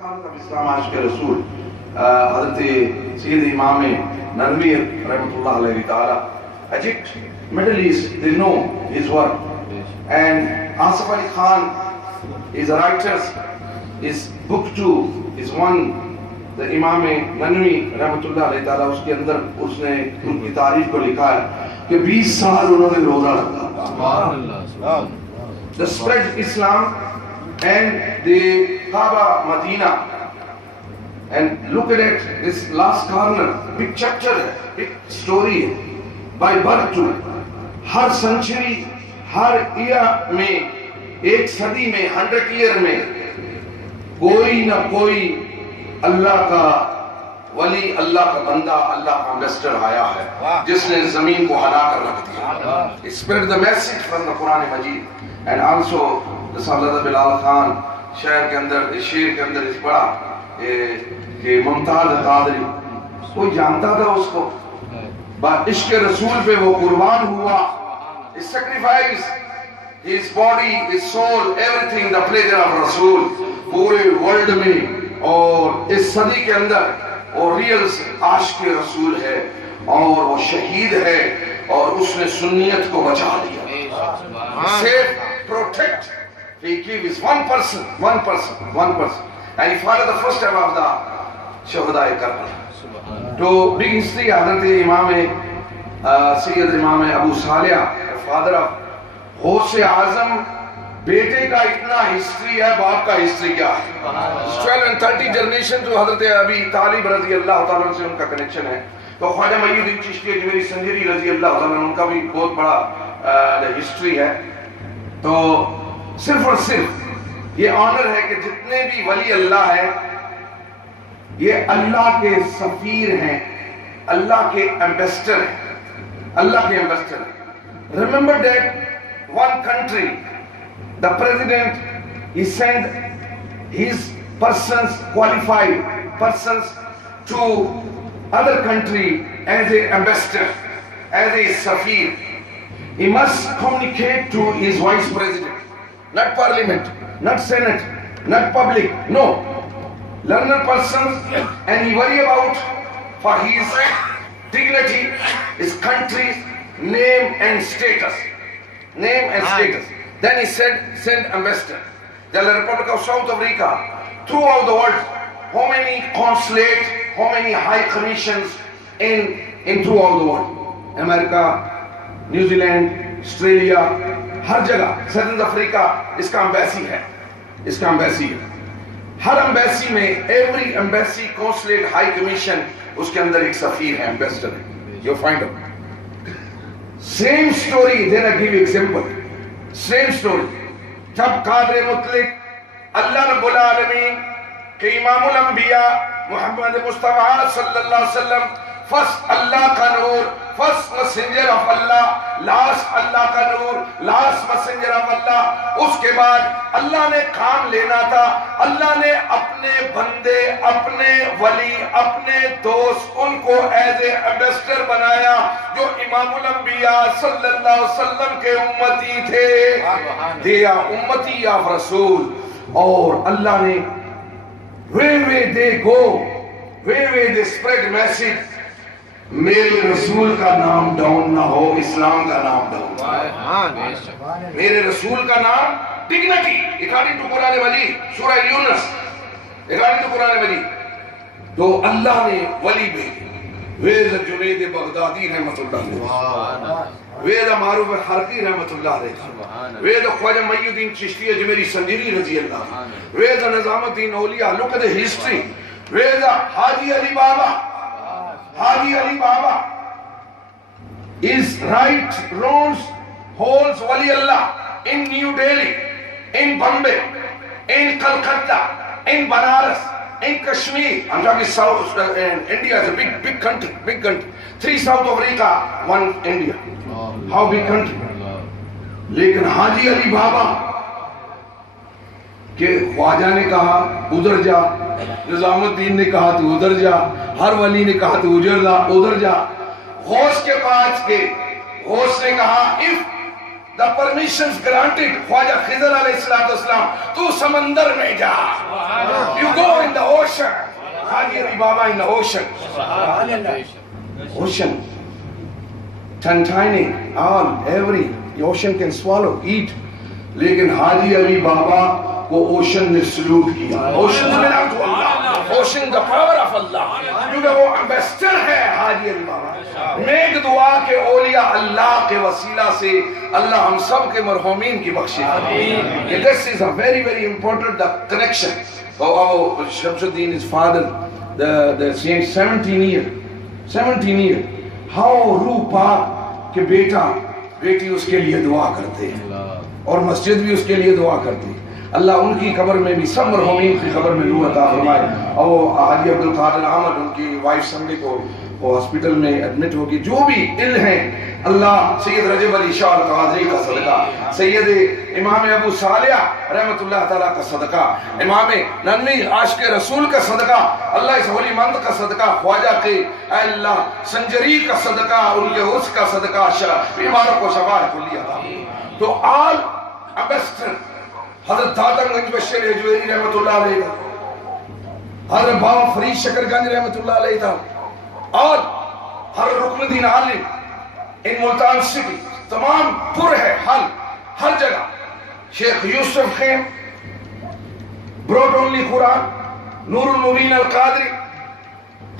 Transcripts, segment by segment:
इस्लाम आशिक रसूल हज़रत सैयद इमाम ननवी रहमतुल्लाह अलैहि ताला, Egypt, Middle East, they know his work. And Asif Ali Khan is a writer. His book 2 is one, the Imam Nanwi रहमतुल्लाह अलैहि ताला, उसके अंदर उसने उनकी तारीफ को लिखा है कि 20 साल उन्होंने रोजा रखा। The spread Islam and the Kaaba Medina. And look at it, this last corner, big chapter, big story, by birth to हर सेंचुरी, हर ईयर में, एक सदी में, 100 ईयर में कोई ना कोई अल्लाह का वली, अल्लाह का बंदा, अल्लाह का एम्बेसडर आया है जिसने जमीन को हिला कर रख दिया। Spread the message from the Quran Majid. And also the Sayyid Bilal Khan शेर के अंदर, शेर के अंदर इस पढ़ा कि मुमताज कादरी, कोई जानता था उसको, इश्क रसूल पे वो कुर्बान हुआ, sacrifice his body, his soul, everything, the pleasure of रसूल पूरे वर्ल्ड में। और इस सदी के अंदर वो रियल आशिक रसूल है और वो शहीद है और उसने सुन्नियत को बचा दिया। Save, protect, he gave is one person, and he followed the first step of the Shuhada-e Karbala. तो big history हज़रत इमाम सैयद इमाम अबू सालिह, फादर ऑफ गौसे आजम, बेटे का इतना हिस्ट्री है, बाप का हिस्ट्री क्या है। 12 and 30 जनरेशन जो हज़रत अबी तालिब रजी अल्लाह तआला से उनका कनेक्शन है। तो ख्वाजा मईनुद्दीन चिश्ती अजमेरी संजरी रजी अल्लाह तआला, उनका भी बहुत बड़ा हिस्ट्री है। तो सिर्फ और सिर्फ ये ऑनर है कि जितने भी वली अल्लाह है ये अल्लाह के सफीर हैं, अल्लाह के एम्बेसडर हैं, अल्लाह के एम्बेसडर हैं। Remember that one country, the president, he sent his persons, qualified persons to other country as a ambassador, as a safir. He must communicate to his vice president, not parliament, not senate, not public, no. Learned persons, and he worry about for his dignity, his country's name and status. Then he said, send ambassador. The Republic of South Africa, throughout the world, how many consulates, how many high commissions in throughout the world? America, New Zealand, Australia, हर जगह, Southern Africa, इसका embassy है, हर embassy में, every embassy, consulate, high commission, उसके अंदर एक सफीर है, ambassador है। You find out. Same story, then I give you example. Same story. जब कादर मुतलिक अल्लाह रब्बुल आलमीन के इमामुल अंबिया मोहम्मद मुस्तफा सल्लल्लाहु अलैहि वसल्लम, फर्स्ट अल्लाह का नूर, first messenger of Allah, last Allah का नूर, लास्ट मैसेंजर ऑफ अल्लाह। उसके बाद अल्लाह ने काम लेना था, अल्लाह ने अपने बंदे, अपने वली, अपने दोस्त, उनको एज ए एम्बेसडर बनाया जो इमामुल अंबिया सल्लल्लाहु अलैहि वसल्लम के उम्मती थे। दे आर उम्मती ऑफ रसूल। और अल्लाह ने वे दे गो, वे दे स्प्रेड मैसेज, मेरे रसूल का नाम डाउन ना हो, इस्लाम का नाम डाउन। मेरे रसूल का नाम डिग्निटी, अकॉर्डिंग टू कुरान मजीद, सूरह यूनुस, अकॉर्डिंग टू कुरान मजीद। तो अल्लाह ने वली भेजे, वेद जुनैद बगदादी रहमतुल्लाह अलैह, वेद मारूफ खरकी रहमतुल्लाह अलैह, वेद ख्वाजा मईनुद्दीन चिश्ती अजमेरी संजरी रजी अल्लाह, वेद Nizamuddin Auliya. Look at the history. वेद Haji Ali Baba is right rounds holds Wali Allah in New Delhi, in Bombay, in Calcutta, in Banaras, in Kashmir. I'm talking South India is a big country, 3 South Africa, 1 India. How big country? लेकिन हाजी अली बाबा के ख्वाजा ने कहा उधर जा, निजामुद्दीन ने कहा तू उधर जा, हर वली ने कहा तू उधर जा। गौस के पास के गौस ने कहा if the permissions granted, Khwaja Khizr अलैहिस्सलाम, तू समंदर में जा, you go in the ocean. Haji Ali Baba in the ocean. Ocean. Tantini, all, every ocean can swallow, eat. लेकिन हाजी अली बाबा को ओशन ने सल्यूट किया. Ocean belong to Allah. Ocean the power of Allah. क्योंकि वो एम्बेसडर है हाजी अली बाबा. नेक दुआ के औलिया अल्लाह के वसीला से अल्लाह हम सब के मरहूमीन की बख्शे. This is a very very important connection. Shamsuddin, his father, the saint, 17 years. How रूह पाक के बेटी उसके लिए दुआ करते हैं और मस्जिद भी उसके लिए दुआ करती है. अल्लाह उनकी कब्र में भी, सब मरहूमीन की कब्र में नूर अता फरमाए. और वो हाजी अब्दुल कादिर अहमद, उनकी वाइफ संडे को वो हॉस्पिटल में एडमिट होगी. जो भी इल हैं, अल्लाह सैयद रजब अली शाह अल कादरी का सदका, सैयद इमाम अबू सालिया रहमतुल्लाह तआला का सदका, इमाम ननवी आशिक रसूल का सदका, अल्लाह इस वली मंद का सदका, ख्वाजा के अल्लाह संजरी का सदका, उनके उर्स का सदका, बीमारों को शफा कुल्ली अता. तो आल अबस्टर हजरत दादरगंज बशीर हजवेरी रहमतुल्लाह अलैह, हजरत बाबा फरीद शकरगंज रहमतुल्लाह अलैह था, और हर रुकनुद्दीन आलिम इन मुल्तान सिटी, तमाम पुर है हर जगह. शेख यूसुफ खेम ब्रोट ओनली कुरान, नूरुल मुबीन अल कादरी,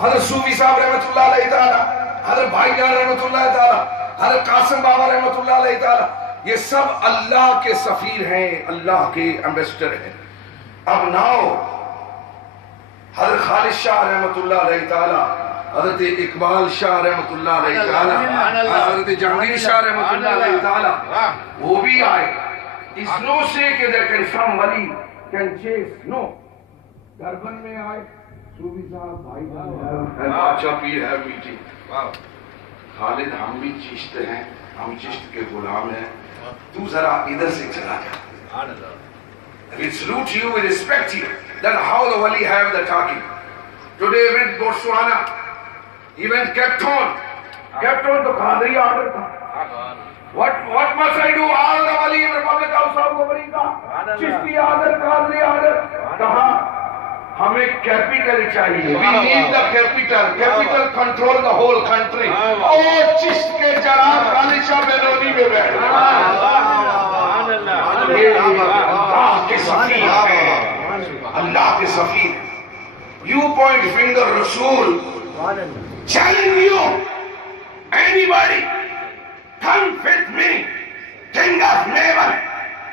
हजरत सूफी साहब रहमतुल्लाह अलैह ताला, हजरत भाईजान रहमतुल्लाह ताला, हजरत कासिम बाबा रहमतुल्लाह अलैह ताला, ये सब अल्लाह के सफीर हैं, अल्लाह के एम्बेसडर हैं. अब नाउ हजरत खालिद शाह रहमतुल्लाह अलैह ताला, हजरत इकबाल शाह रहमतुल्लाह अलैह ताला, हजरत जहांगीर शाह रहमतुल्लाह अलैह ताला, वो भी आए. इस नो से कि दे कैन सम वली कैन चेस नो. डरबन में आए सूफी साहब, भाई अच्छा पीर है मीटिंग. खालिद, हम भी चिश्त हैं, हम चिश्त के गुलाम हैं, तू जरा इधर से चला जा. We salute you, we respect you. Then how the wali have the talking. Today went Botswana, he went Cape Town to Qadri order tha. What must I do? All the wali in Republic of South Africa, Chishti order, Qadri order. कहा हमें capital चाहिए. We need the capital control the whole country. और चिश्त के जनाब खालिद शाह बेलोनी में बैठ. अल्लाह के सफीर है, अल्लाह के सफीर. You point finger Rasul, challenge you, anybody, come with me, King of Naval,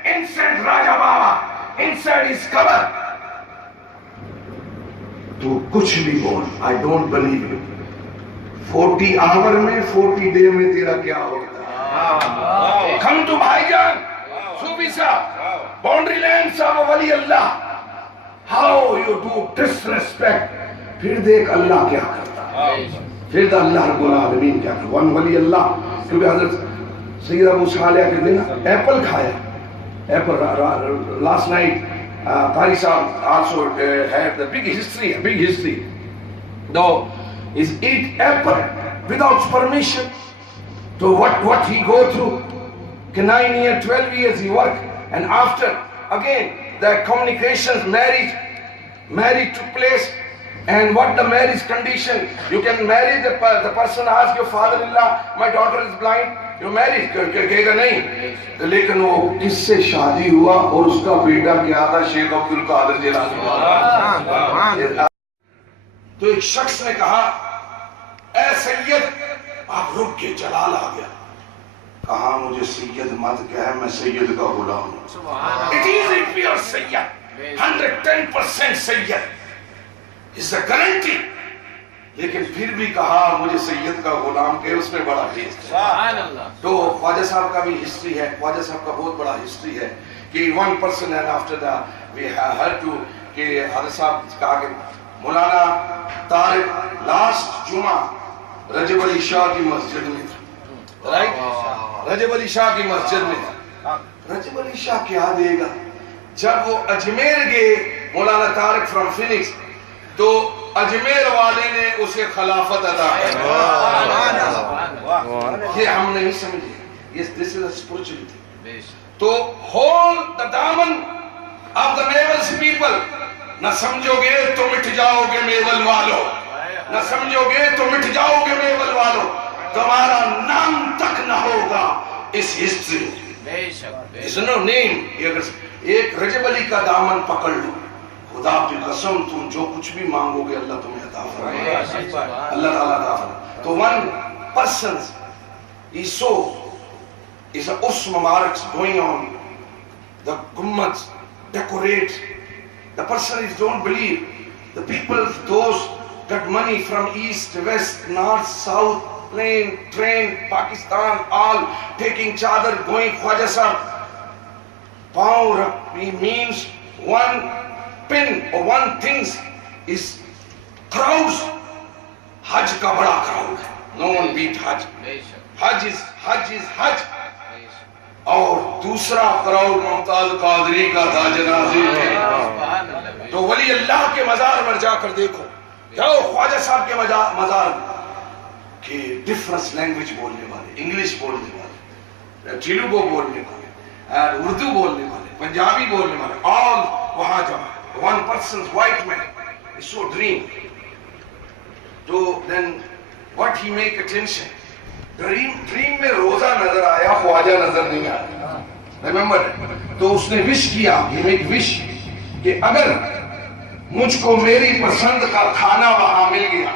inside Raja Baba, inside his cover. तू कुछ भी बोल, I don't believe you. 40 our में 40 डे में तेरा क्या होता है. Come to भाईजान सूफी साहब, बाउंड्री लैंड साहब, वली अल्लाह, how you do disrespect. फिर देख अल्लाह क्या करता है, फिर अल्लाह रब्बुल आलमीन क्या करता. वन वली अल्लाह, क्योंकि हजरत सैयद अबू सालिया के दिन एप्पल खाया. Apple last night Qari Sahib also had the big history. Though is eat apple without permission. So what he go through? 9 years, 12 years he worked, and after again the communications, marriage took place. And what the marriage condition? You can marry the person, ask your father-in-law, my daughter is blind, you marry, कहेगा नहीं. लेकिन वो किससे शादी हुआ और उसका बेटा क्या था, शेख अब्दुल कादिर जिलानी. तो एक शख्स ने कहा, ऐ सैयद, आप रुक के जलाल आ गया. कहा मुझे सैयद मत कह, मैं सैयद का गुलाम हूं. It is if you are Syed, 110% Syed is a guarantee. लेकिन फिर भी कहा मुझे सैयद का गुलाम के, उसमें बड़ा टेस्ट है. तो ख्वाजा साहब का भी हिस्ट्री है, ख्वाजा साहब का बहुत बड़ा हिस्ट्री है कि 1% and after that we have to कि हजरत साहब कहा कि मौलाना तारिक लास्ट जुमा रजब अली शाह की मस्जिद में था. राइट, रजब अली शाह की मस्जिद में था. रजब अली शाह क्या देगा. जब वो अजमेर गए, मौलाना तारिक फ्रॉम फिनिक्स, तो अजमेर वाले ने उसे खिलाफत अता की. ये हम नहीं समझे. This is a spirituality. तो होल द दामन ऑफ द नेवल्स पीपल न समझोगे तो मिट जाओगे मेवल वालों, न समझोगे तो मिट जाओगे मेवल वालों, तुम्हारा नाम तक न होगा इस हिस्ट्री में। No name. अगर एक रजब अली का दामन पकड़ लो, खुदा की कसम तुम जो कुछ भी मांगोगे अल्लाह तुम्हें अता फरमाएगा, अल्लाह ताला अता फरमाएगा। तो one person is a urs mubarak going on, the gummats decorate, the person is don't believe, the people, those got money from east, west, north, south, plane, train, Pakistan, all taking chadar, going Khwaja Sahab. Power means one pin or one things is crowds. Hajj ka bada crowd hai. No one beat Hajj. Hajj is Hajj. और दूसरा crowd Mumtaz Qadri का था जनाजे में। तो वली अल्लाह के मजार पर जाकर देखो, जाओ ख्वाजा साहब के मजार के डिफरेंस लैंग्वेज बोलने वाले, इंग्लिश बोलने वाले, तेलुगु बोलने वाले, उर्दू बोलने वाले, पंजाबी बोलने वाले, ऑल वहां जमा। One person white man is so dream. तो then what he make attention, dream में रोजा नजर आया, ख्वाजा नजर नहीं आया। रिमेंबर, तो उसने विश किया, ही मेक विश कि अगर मुझको मेरी पसंद का खाना वहां मिल गया,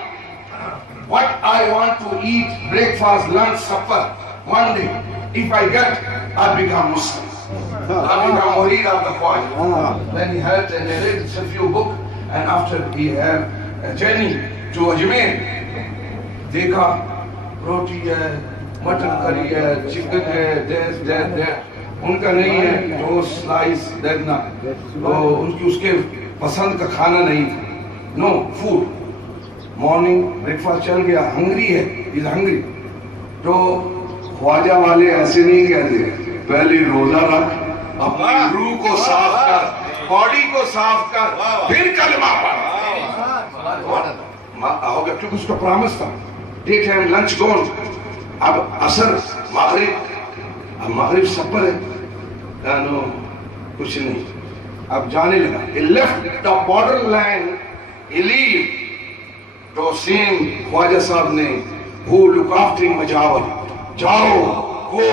what I want to eat, breakfast, lunch, supper, one day, if I get, I become Muslim. I become murid of the Khwaja. Then he had and read a few books, and after he had a journey to Ajmer, देखा रोटी है, mutton curry है, chicken है, उनका नहीं है, तो slice देखना, तो उनकी उसके पसंद का खाना नहीं था। नो फूड, मॉर्निंग ब्रेकफास्ट चल गया, हंग्री है, इज हंग्री। तो ख्वाजा वाले ऐसे नहीं कहते, पहले रोजा रख, अपनी रूह को साफ कर, बॉडी को साफ कर, फिर कलमा पढ़। होगा क्योंकि उसका प्रॉमिस था। डे टाइम लंच गोन, अब असर मगरिब, अब मगरिब सफर है, नो कुछ नहीं, अब जाने लगा। He left the borderland, he leave, तो सेम ख्वाजा साहब ने who look after मजावर, जाओ go,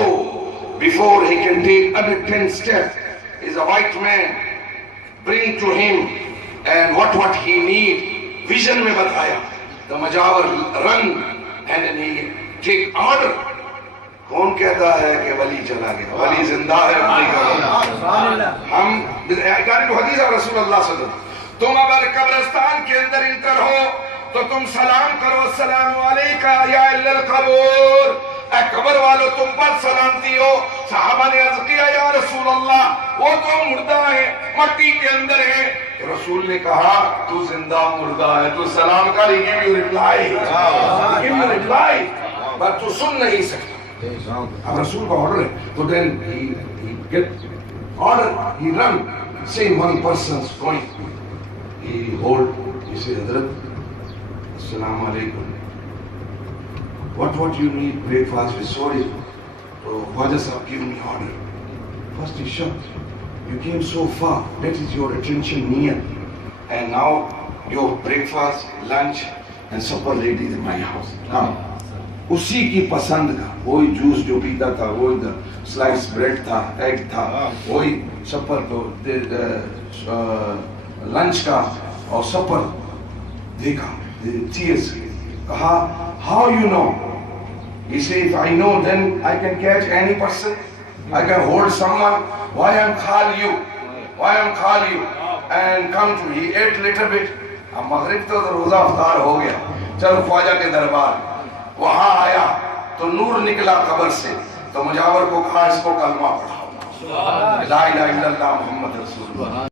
before he can take other 10 steps, is a white man, bring to him and what he need, vision में बताया। The मजावर run and then he take order। कौन कहता है कि वली चला गया? वली जिंदा है। हम हदीस है रसूलुल्लाह सल्लल्लाहु अलैहि वसल्लम, तुम अगर कब्रिस्तान के अंदर इंटर हो तो तुम सलाम करो, अस्सलामु अलैका या अहलल कबूर, ए कब्र वालों तुम पर सलामती हो। सहाबा ने अर्ज किया, या रसूलल्लाह वो तो मुर्दा है, मट्टी के अंदर है। तो रसूल ने कहा, तू जिंदा मुर्दा है, तू सलाम कर, गिव यू रिप्लाई, पर तू सुन नहीं सकता। अब रसूल का ऑर्डर है, तो then he get order, he run, say one person's going, he hold, he say, Hazrat, Assalamu alaikum, what you need breakfast with? Sorry, so Khwaja Sahab give me order. First he shocked, you came so far, that is your attention near, and now your breakfast, lunch and supper ready in my house. Come. उसी की पसंद का, वही juice जो पीता था, वही slice bread था, एग था, वही सफर को लंच का और सफर देखा, tears, कहा, how you know? He said, if I know, then I can catch any person, I can hold someone. Why I'm call you? And come to me. He ate little bit. अब मगरिब तो रोजा अफ्तार हो गया, चलो ख्वाजा के दरबार। वहां आया तो नूर निकला कब्र से, तो मुजावर को कहा, इसको कलमा पढ़ाओ, ला इलाहा इल्लल्लाह मुहम्मद रसूलुल्लाह।